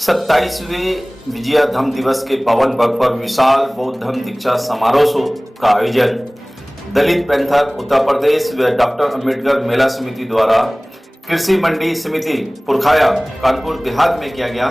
27वें विजया धम्म दिवस के पावन पर्व पर विशाल बौद्ध धम्म दीक्षा समारोह का आयोजन दलित पैंथर उत्तर प्रदेश व डॉक्टर अंबेडकर मेला समिति द्वारा कृषि मंडी समिति पुरखाया कानपुर देहात में किया गया,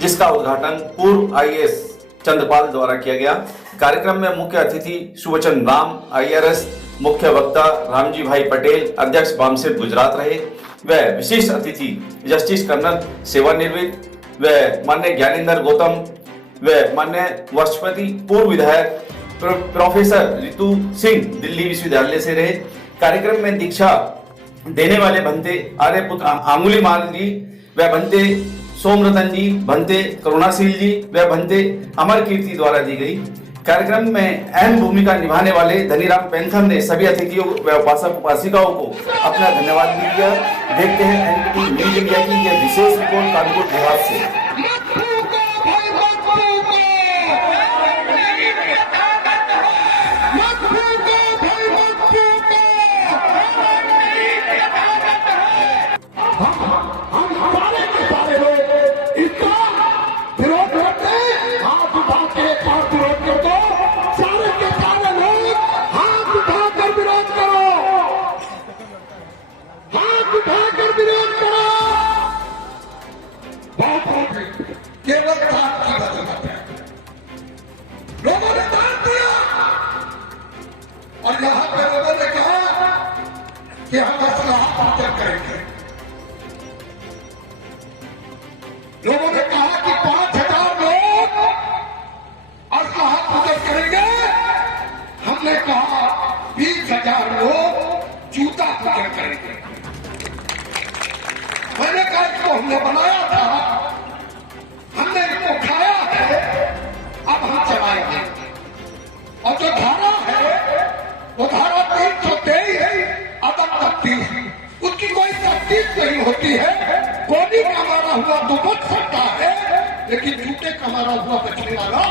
जिसका उद्घाटन पूर्व आईएएस चंद्रपाल द्वारा किया गया। कार्यक्रम में मुख्य अतिथि सुवचन राम आईआरएस, मुख्य वक्ता रामजी भाई पटेल, अध्यक्ष बामसेठ गुजरात रहे व विशिष्ट अतिथि जस्टिस कर्नल सेवानिवृत्त व मान्य ज्ञानेंद्र गौतम व मान्य राष्ट्रपति पूर्व विधायक प्रोफेसर रितु सिंह दिल्ली विश्वविद्यालय से रहे। कार्यक्रम में दीक्षा देने वाले भंते आर्यपुत्र आंगुलीमाल जी व भंते सोमरतन जी, भंते करुणाशील जी व भंते अमर कीर्ति द्वारा दी गई। कार्यक्रम में अहम भूमिका निभाने वाले धनीराम पैंथर ने सभी अतिथियों व उपासक उपासिकाओं को अपना धन्यवाद भी दिया। देखते हैं एनडीटीवी न्यूज इंडिया की यह विशेष रिपोर्ट कानपुर देहात से। लोगों ने दान दिया और यहाँ पे लोगों ने कहा कि हम असलाह पूजन करेंगे। लोगों ने कहा कि 5000 लोग असलाह पूजन करेंगे। हमने कहा 20,000 लोग जूता पूजन करेंगे। मैंने कहा इसको हमने बनाया था, हमने इसको खाया है, अब हम चलाएंगे। और जो धारा है वो धारा 323 अदम तफ्तीश, उसकी कोई तफ्तीश नहीं होती है। गोली का मारा हुआ तो बच सकता है, लेकिन जूते का मारा हुआ बचने वाला।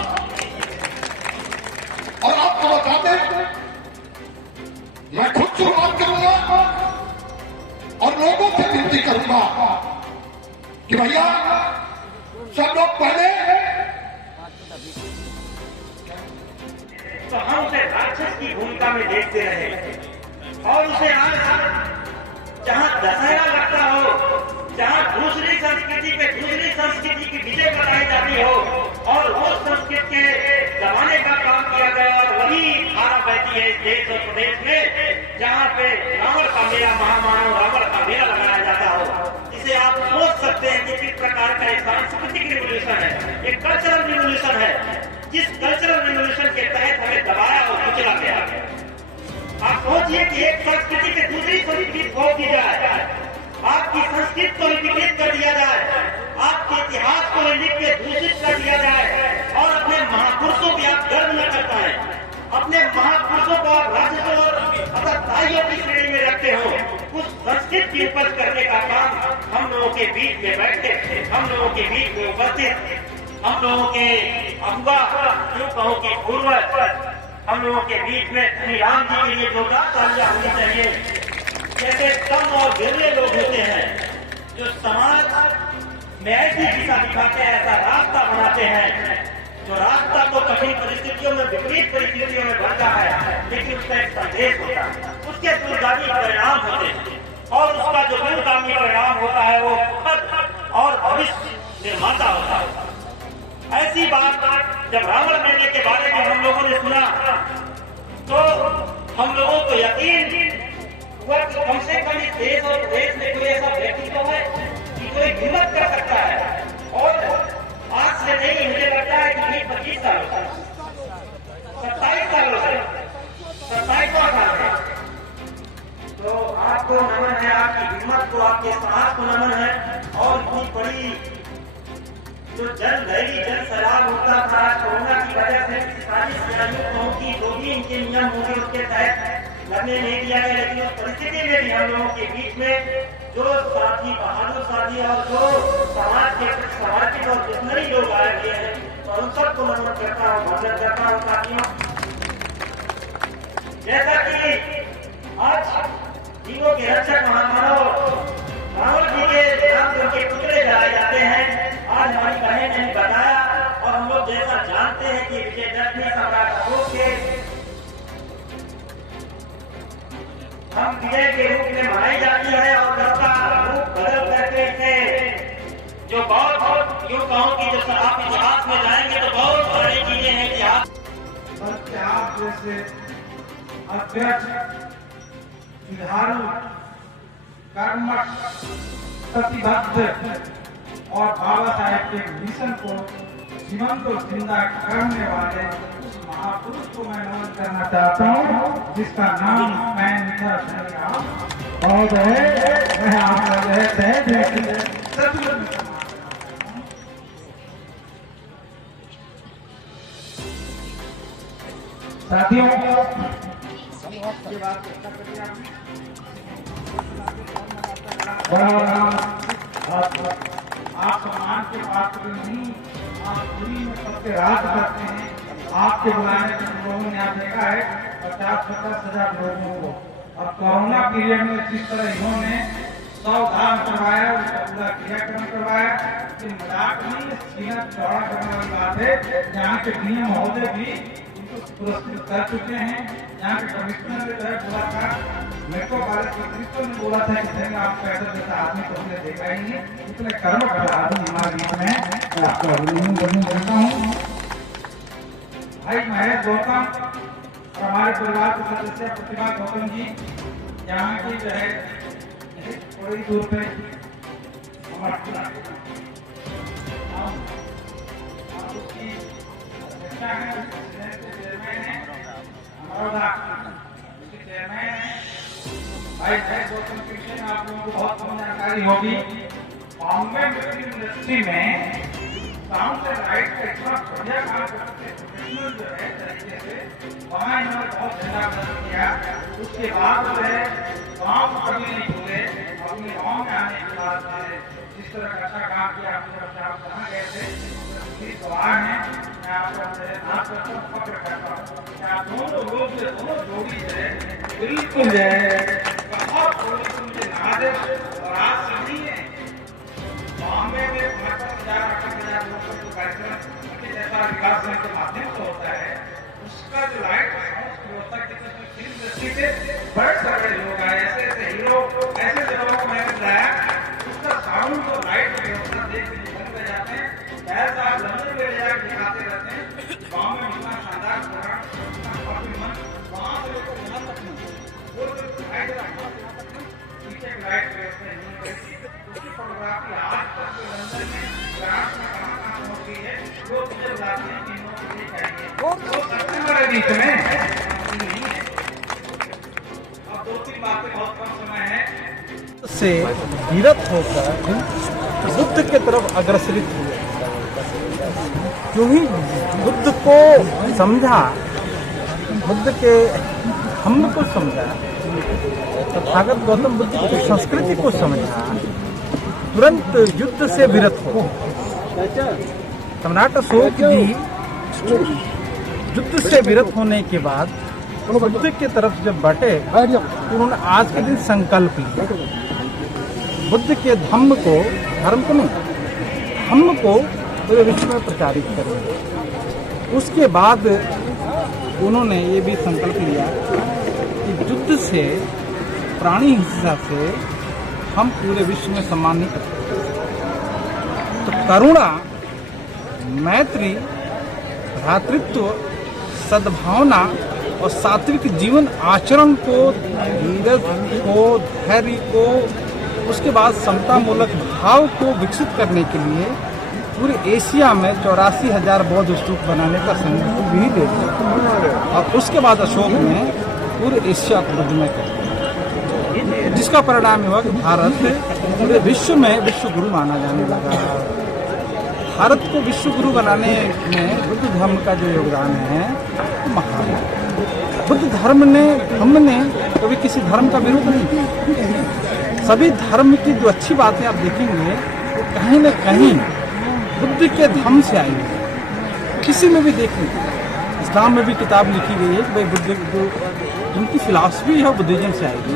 और आपको बता दें, मैं खुद शुरुआत करूंगा और लोगों से विनती करूंगा कि भैया सब लोग पहले तो हम उसे राक्षस की भूमिका में देखते रहे और उसे आज जहां दशहरा लगता हो, जहां दूसरी संस्कृति पे दूसरी संस्कृति की विजय बताई जाती हो और उस संस्कृति के दबाने का काम किया गया, और वही धारा बहती है देश और प्रदेश में, जहां पे रावण का मेला, महामानव रावण का मेला लगाया जाता हो। इसे आप सोच सकते हैं कि किस प्रकार का एक सांस्कृतिक रिवोल्यूशन है, एक कल्चरल रिवोल्यूशन है, जिस कल्चरल रिवोल्यूशन के तहत हमें दबाया और कुचला गया। आप सोचिए कि एक संस्कृति से दूसरी संस्कृति खो दी जाए, आपकी संस्कृति को विकृत कर दिया जाए, आपके इतिहास को लिख के दूषित कर दिया जाए और अपने महापुरुषों की आप गर्व न करता है, अपने महापुरुषों को आप राजस्व और अतताइयों की श्रेणी में रखते हो। उस संस्कृति की उपज करने का काम हम लोगों के बीच में बैठे, हम लोगों के बीच में उपस्थित, हम लोगों के अगुआ, क्यों कहो कि पूर्वज, हम लोगों के बीच में श्री राम जी के लिए जोरदार तालियां होनी चाहिए। जैसे कम और गिरले लोग होते हैं जो समाज में ऐसी दिशा दिखाते हैं, ऐसा रास्ता बनाते हैं, जो रास्ता तो कठिन परिस्थितियों में, विपरीत परिस्थितियों में बढ़ता है, लेकिन उसका एक संदेश होता है, उसके दूरगामी परिणाम होते हैं और उसका जो दूरगामी परिणाम होता है वो खुद और भविष्य निर्माता होता है। ऐसी बात जब रावण मेले के बारे में हम लोगों ने सुना तो हम लोगों को यकीन हुआ कि कम से कम इस देश और प्रदेश में कोई ऐसा व्यक्ति तो है कि कोई हिम्मत कर सकता है। और आज से नहीं, मुझे लगता है कि 25 सालों से, 27 सालों से, 27 साल से, तो आपको नमन है, आपकी हिम्मत को, आपके साहस को नमन है। और इतनी बड़ी जो जन रैली, जन सैलाब होता था कोरोना की वजह से, सारी सेनानियों की जो भी इनके नियम होंगे उसके तहत लगने नहीं दिया गया, लेकिन उस परिस्थिति में भी हम लोगों के बीच में जो साथी, बहादुर साथी और जो समाज के समर्पित और जितने लोग आए हुए हैं, तो उन सबको नमन करता हूँ, वंदन करता हूँ साथियों। जैसा कि आज जीवों के रक्षक महामानव रावण जी के नाम के पुतले जलाए जाते हैं, आज हमारे में लाएंगे तो बहुत सारी चीजें हैं कि आप बल्कि आप जैसे अध्यक्ष, जुझारू, कर्मठ, प्रतिबद्ध और बाबा साहेब के मिशन को जीवंत और जिंदा करने वाले उस महापुरुष को मैं नमन करना चाहता हूँ, जिसका नाम मैं निखर श्रीराम और मैं आपका साथियों आप सम्मान के पात्र नहीं, आप पूरी में सबके राज करते हैं। आपके बुलाने पर लोगों ने आप देखा है 50-50 लोगों को। और कोरोना पीरियड में जिस तरह इन्होंने 100 धाम करवाया, उसका पूरा क्रियाक्रम करवाया, मजाक नहीं, सीना चौड़ा करने वाली बात है। यहाँ के डीएम महोदय भी इनको पुरस्कृत कर चुके हैं। यहाँ के कमिश्नर ने बोला था, मेरे को भारत प्रतिनिधित्व ने बोला था कि आप पैसा जैसा आदमी तो हमने देखा ही नहीं, इतने कर्म कर आदमी हमारे बीच में आपको अभिनंदन करना चाहता हूँ। भाई महेश गौतम और हमारे परिवार के सदस्य प्रतिभा गौतम जी यहाँ की जो है थोड़ी दूर पे उसकी अध्यक्षा है, चेयरमैन है, हमारा चेयरमैन है भाई महेश गौतम कृष्ण। आप लोगों को बहुत कम जानकारी होगी, बॉम्बे फिल्म इंडस्ट्री में साउंड एंड लाइट का इतना बढ़िया काम करते हैं प्रोफेशनल जो है तरीके से, वहाँ इन्होंने बहुत झंडा बदल किया। उसके बाद जो है गाँव को कभी नहीं भूले, अपने गाँव में आने के बाद जिस तरह का अच्छा काम किया, आप जहाँ गए थे उसकी गवाह है। मैं आपको नाम करता हूँ, पक्र करता हूँ, आप दोनों लोग जो दोनों जोड़ी है बिल्कुल है बहुत मुझे नादिर और आज सभी है। बॉम्बे में 50,000 लोगों का कार्यक्रम जैसा विकास के माध्यम से होता है, उसका जो लाइट व्यवस्था की फिल्म इंडस्ट्री से बड़े सारे लोग आए, ऐसे ऐसे हीरो, ऐसे जगहों को मैंने बुलाया, उसका साउंड और लाइट व्यवस्था देख के निकल रह जाते हैं। ऐसा लंदन में ले जाकर दिखाते रहते हैं, गाँव में इतना शानदार प्रोग्राम, वहाँ से लेकर यहाँ तक वो जो लाइट पीछे लाइट व्यवस्था नहीं करती, उसकी फोटोग्राफी आज तक लंदन में ग्रांट में कहाँ हो गई है, वो मुझे बताते हैं कि नौकरी चाहिए, वो सबसे हमारे बीच में नहीं है। अब 2-3 बातें, बहुत कम समय है, से विरत होकर बुद्ध के तरफ अग्रसरित हुए। जो ही बुद्ध को समझा, बुद्ध के हम को समझा, तथागत गौतम बुद्ध की संस्कृति को समझा, तुरंत युद्ध से विरत हो। सम्राट अशोक जी युद्ध से विरत होने के बाद बुद्ध के तरफ जब बढ़े तो उन्होंने आज के दिन संकल्प लिया, बुद्ध के धम्म को, धर्म को नहीं, धम्म को पूरे विश्व में प्रचारित करेंगे। उसके बाद उन्होंने ये भी संकल्प लिया कि युद्ध से, प्राणी हिंसा से हम पूरे विश्व में सम्मान नहीं करते। तो करुणा, मैत्री, भ्रातृत्व, सद्भावना और सात्विक जीवन आचरण को, धीरज को, धैर्य को, उसके बाद समतामूलक भाव को विकसित करने के लिए पूरे एशिया में 84,000 बौद्ध स्तूप बनाने का संकल्प भी ले लिया। और उसके बाद अशोक ने पूरे एशिया को बुद्धमय कर दिया, जिसका परिणाम हुआ कि भारत पूरे विश्व में विश्व गुरु माना जाने लगा। भारत को विश्व गुरु बनाने में बुद्ध धर्म का जो योगदान है महान है। बुद्ध धर्म ने, हमने कभी किसी धर्म का विरोध नहीं किया। सभी धर्म की जो अच्छी बातें आप देखेंगे वो कहीं न कहीं बुद्ध के धर्म से आई है। किसी में भी देखेंगे, इस्लाम में भी किताब लिखी गई है कि भाई बुद्ध जो जिनकी फिलॉसफी है बुद्धिज्म से आएगी।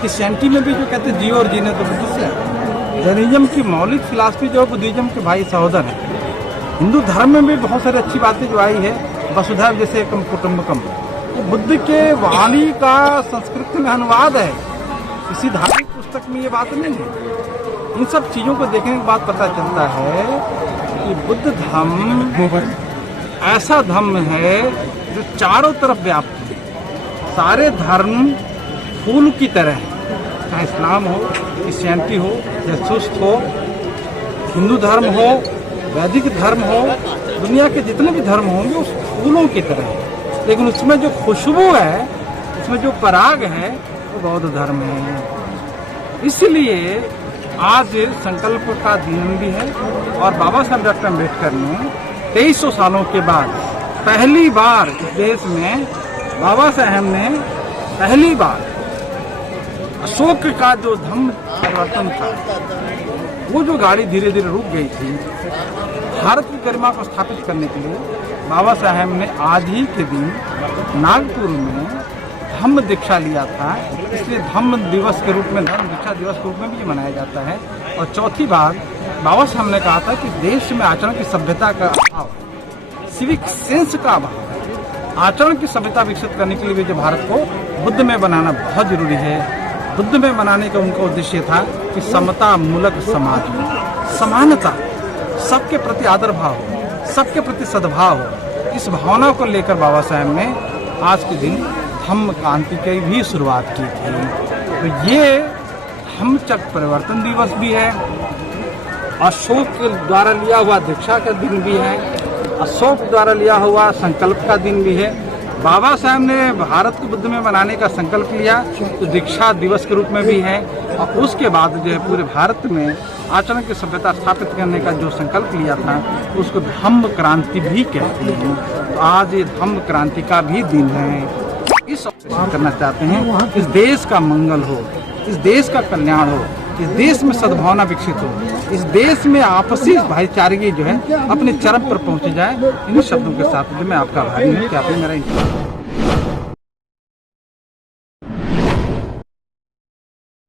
क्रिश्चियनिटी में भी जो कहते हैं जियो और जीने तो बुद्ध से आएगी। जैनिज्म की मौलिक फिलॉसफी जो है बुद्धिज्म के भाई सहोदर है। हिंदू धर्म में भी बहुत सारी अच्छी बातें जो आई है, वसुधैव जैसे एकम कुटुंबकम, तो बुद्ध के वाणी का संस्कृत में अनुवाद है, किसी धार्मिक पुस्तक में ये बात नहीं है। इन सब चीज़ों को देखने के बाद पता चलता है कि बुद्ध धम्म ऐसा धम्म है जो चारों तरफ व्याप्त है। सारे धर्म फूल की तरह है, चाहे इस्लाम हो, क्रिश्चियनिटी हो, जसूस्त हो, हिंदू धर्म हो, वैदिक धर्म हो, दुनिया के जितने भी धर्म होंगे उस फूलों की तरह है। लेकिन उसमें जो खुशबू है, उसमें जो पराग है, वो बौद्ध धर्म है। इसलिए आज संकल्प का दिन भी है और बाबा साहब डॉक्टर अम्बेडकर ने 2300 सालों के बाद पहली बार इस देश में बाबा साहब ने पहली बार अशोक का जो धम्म परिवर्तन था, वो जो गाड़ी धीरे धीरे रुक गई थी, भारत की गरिमा को स्थापित करने के लिए बाबा साहब ने आज ही के दिन नागपुर में धम्म दीक्षा लिया था। इसलिए धम्म दिवस के रूप में, धम्म दीक्षा दिवस के रूप में भी ये मनाया जाता है। और चौथी बात, बाबा साहब ने कहा था कि देश में आचरण की सभ्यता का अभाव, सिविक सेंस का अभाव है। आचरण की सभ्यता विकसित करने के लिए भी जो भारत को बुद्ध में बनाना बहुत जरूरी है। बुद्ध में बनाने का उनका उद्देश्य था कि समता मूलक समाज में समानता, सबके प्रति आदर भाव हो, सबके प्रति सद्भाव हो। इस भावना को लेकर बाबा साहब ने आज के दिन धम्म क्रांति की भी शुरुआत की थी। तो ये धम्म चक्र परिवर्तन दिवस भी है, अशोक के द्वारा लिया हुआ दीक्षा का दिन भी है, अशोक द्वारा लिया हुआ संकल्प का दिन भी है। बाबा साहब ने भारत को बुद्ध में बनाने का संकल्प लिया तो दीक्षा दिवस के रूप में भी है। और उसके बाद जो है पूरे भारत में आचरण की सभ्यता स्थापित करने का जो संकल्प लिया था उसको धम्म क्रांति भी कहते हैं। तो आज ये धम्म क्रांति का भी दिन है। इस अवसर करना चाहते हैं इस देश का मंगल हो, इस देश का कल्याण हो, इस देश में सद्भावना विकसित हो, इस देश में आपसी भाईचारगी जो है अपने चरम पर पहुंच जाए। इन शब्दों के साथ मैं आपका आभारी हूँ कि आपने मेरा इंतजार